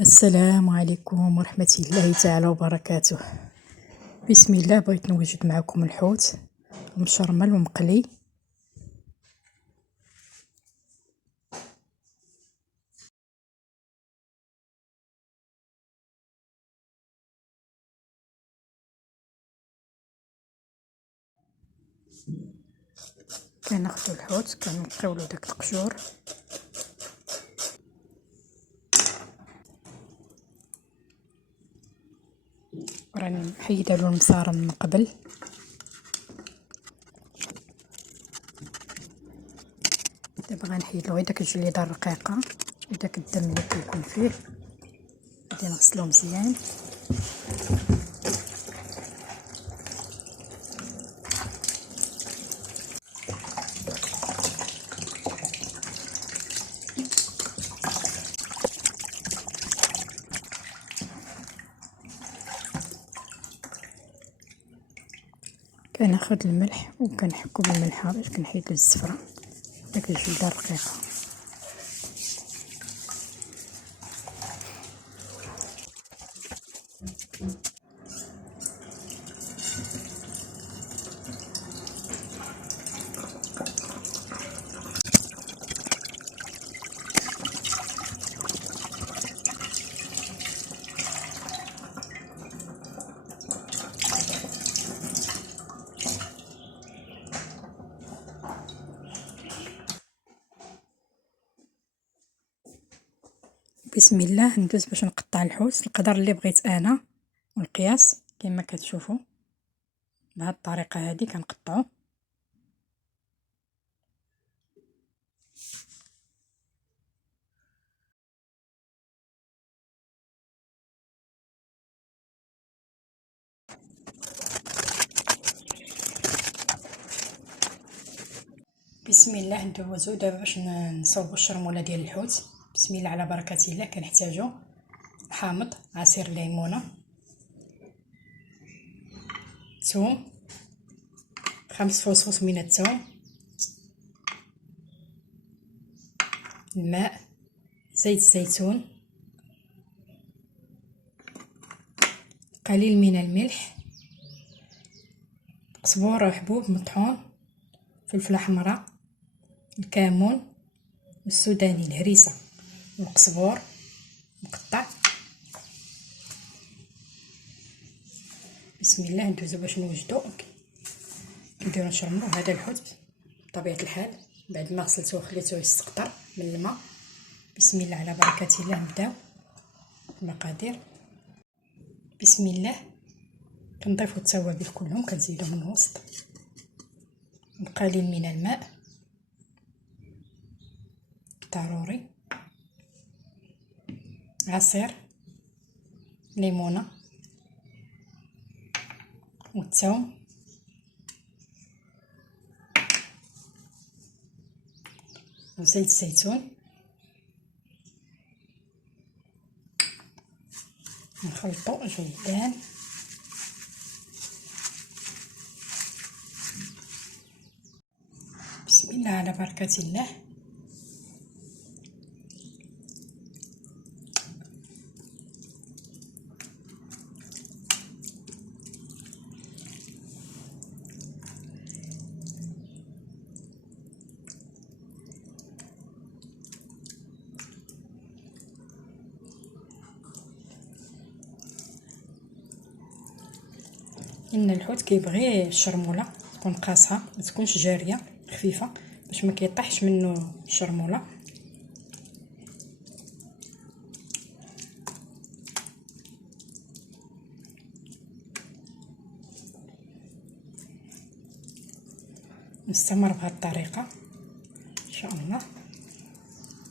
السلام عليكم ورحمة الله تعالى وبركاته. بسم الله، بغيت نوجد معكم الحوت مشرمل ومقلي. كناخدو الحوت كنقيولو داك القشور، راني محيدالو المصارم من قبل. دابا غنحيدلو غير داك الجليده الرقيقه وداك الدم اللي كيكون فيه. غادي نغسلو مزيان. كناخد الملح وكنحكو بالملحه باش كنحيد الزفره داك الجلده الرقيقه. بسم الله، ندوز باش نقطع الحوت القدر اللي بغيت انا، والقياس كما كتشوفوا بهذه الطريقه هذه كنقطعو. بسم الله، ندوزو دابا باش نصوبو الشرموله ديال الحوت. بسم الله على بركه الله. كنحتاجو حامض، عصير ليمونه، ثوم، 5 فصوص من الثوم، الماء، زيت الزيتون، قليل من الملح، قزبور وحبوب مطحون، فلفله حمراء، الكمون والسوداني، الهريسه والقزبور مقطع. بسم الله، ندوزو باش نوجدو. كنديرو نشرملو هذا الحوت بطبيعه الحال بعد ما غسلته وخليته يستقطر من الماء. بسم الله على بركه الله. نبداو المقادير. بسم الله، كنضيفو التوابل كلهم، كنزيدو من الوسط قليل من الماء ضروري، عصير ليمونه والثوم، وزيت الزيتون. نخلطو جيدان. بسم الله على بركة الله. ان الحوت كيبغي الشرموله تكون قاصحه، ما تكونش جاريه، خفيفه باش ما كيطيحش منه الشرموله. نستمر بهذه الطريقه ان شاء الله،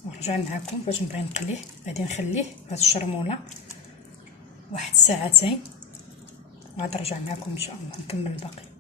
ونرجع معكم باش نبغي نقليه. غادي نخليه بهذه الشرموله واحد ساعتين، وعاد نرجع معكم ان شاء الله نكمل الباقي.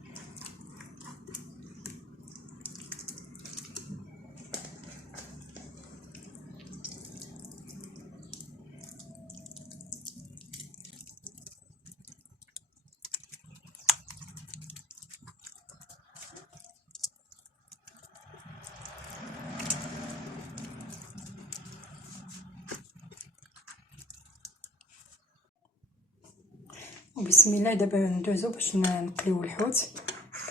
وبسم الله. دابا ندوزو باش نقليو الحوت.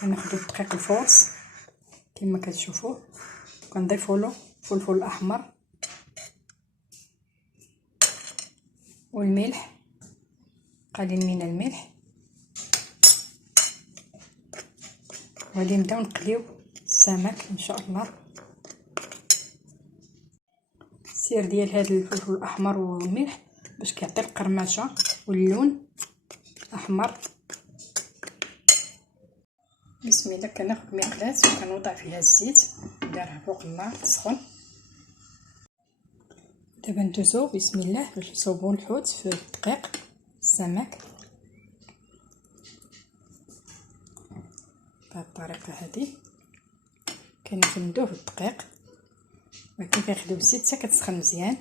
كناخدو الدقيق الفورس كما كتشوفوا، كنضيفوا له الفلفل الاحمر والملح، قليل من الملح، وغادي نبداو نقليو السمك ان شاء الله. السير ديال هذا الفلفل الاحمر والملح باش كيعطي القرمشه واللون احمر. بسم الله. كناخذ مقلاة وكنوضع فيها الزيت، دارها فوق النار تسخن. دابا ندوزو بسم الله باش نصوبو الحوت في الدقيق السمك بهذه الطريقه هذه. كنفندوه في الدقيق ولكن كنخليو الزيت حتى كتسخن مزيان.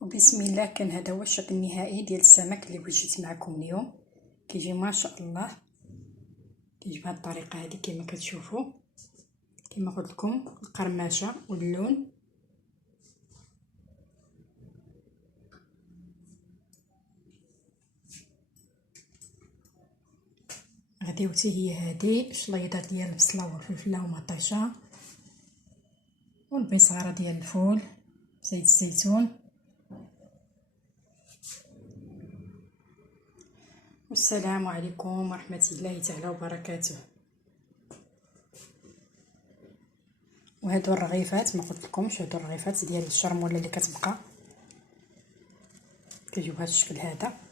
وبسم الله. كان هذا هو الشكل النهائي ديال السمك اللي بغيت جيت معكم اليوم. كيجي ما شاء الله، كيجي بهذه الطريقه هذه كما كتشوفوا. كما قلت لكم القرمشه واللون. غديوتي هي هذه شليضه ديال البصله والفلفله ومطيشه والبصاره ديال الفول زيت الزيتون. والسلام عليكم ورحمه الله تعالى وبركاته. وهادو الرغيفات ما قلت لكمش، هادو الرغيفات ديال الشرموله اللي كتبقى كيجيو بهذا الشكل هذا.